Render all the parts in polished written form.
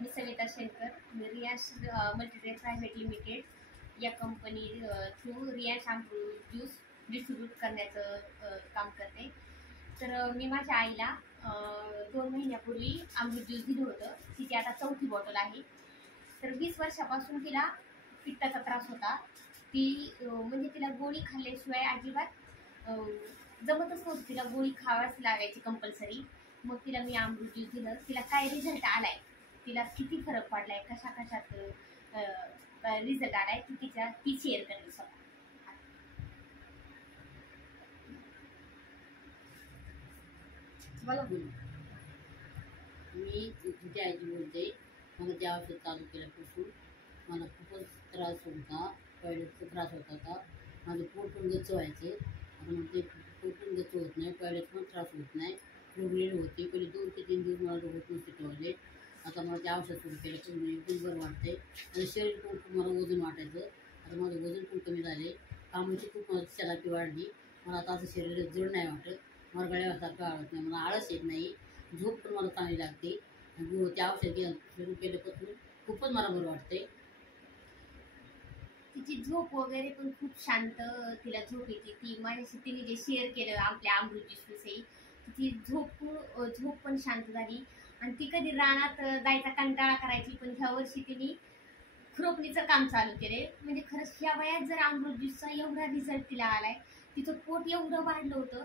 मी सविता शेखर, मी Riyansh multitrade private limited या company through Riyansh आंबूळ ज्यूस डिस्ट्रीब्यूट करण्याचं काम करते. तर मी माझ्या आईला 2 महिन्यापूर्वी आंबूळ ज्यूस दिलं होतं. तिची आता 4थी बॉटल आहे. तर 20 वर्षापासून तिला पित्ताचा त्रास होता. ती म्हणजे तिला गोळी खाल्ल्याशिवाय अजिबात जमतच नव्हतं. तिला गोळी खावाच लागायची कंपल्सरी. मग तिला मी अमृत ज्यूस दिलं. तिला काय रिझल्ट आलाय, तिला किती फरक पडलाय, कशा कशात रिझल्ट आलाय, ती शेअर करेल स्वतः. मला बोलू. मी तुझी आईची बोलते. मला ते औषध चालू केल्यापासून मला खूपच त्रास होता. टॉयलेटचा त्रास होत होता. माझं पोट पण गच्च व्हायचे. आता मग ते पोट पण गच्च होत नाही, टॉयलेट पण त्रास होत नाही. प्रेग्नेंट होते पहिले 2 ते 3 दिवस मला होत नसते टॉयलेट. आता मला ते औषध सुरू केलं पण मला एकदम बरं वाटते. माझं शरीर पण खूप मला वजन वाटायचं. आता माझं वजन पण कमी झाले. कामाची खूप मला चलाकी वाढली. मला आता असं शरीर जड नाही वाटत. मला गळ्यासारखं आवडत नाही. मला आळस येत नाही. झोप पण मला चांगली लागते. आणि ते औषध सुरू केल्यापासून खूपच मला बरं वाटते. तिची झोप वगैरे पण खूप शांत, तिला झोप येते. ती माझ्याशी तिने जे शेअर केलं आपल्या अमृत ज्यूसविषयी, तिची झोप पण शांत झाली. आणि ती कधी रानात जायचा कंटाळा करायची, पण ह्या वर्षी तिने खुरपणीचं काम चालू केले. म्हणजे खरंच ह्या वयात जर अमृत ज्यूसचा एवढा रिझल्ट तिला आलाय. तिचं पोट एवढं वाढलं होतं,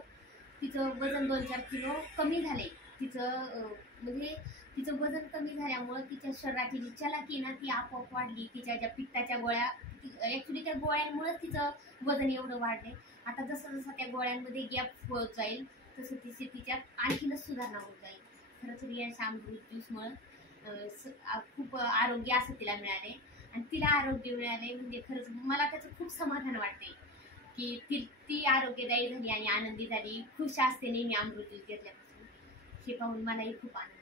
तिचं वजन 2-4 किलो कमी झाले. म्हणजे तिचं वजन कमी झाल्यामुळं तिच्या शरीराची जी चलाकी ना ती आपोआप वाढली. तिच्या ज्या पित्ताच्या गोळ्या, ॲक्च्युली त्या गोळ्यांमुळेच तिचं वजन एवढं वाढले. आता जसं जसं त्या गोळ्यांमध्ये गॅप होत जाईल तसं तिच्यात आणखीनच सुधारणा होत जाईल. खरंच रियांश अमृत ज्यूसमुळं खूप आरोग्य असं तिला मिळाले. आणि तिला आरोग्य मिळाले म्हणजे खरंच मला त्याचं खूप समाधान वाटते की ती आरोग्यदायी झाली आणि आनंदी झाली, खुश असते नेहमी अमृत ज्यूस घेतल्यापासून. हे पाहून मलाही खूप आनंद.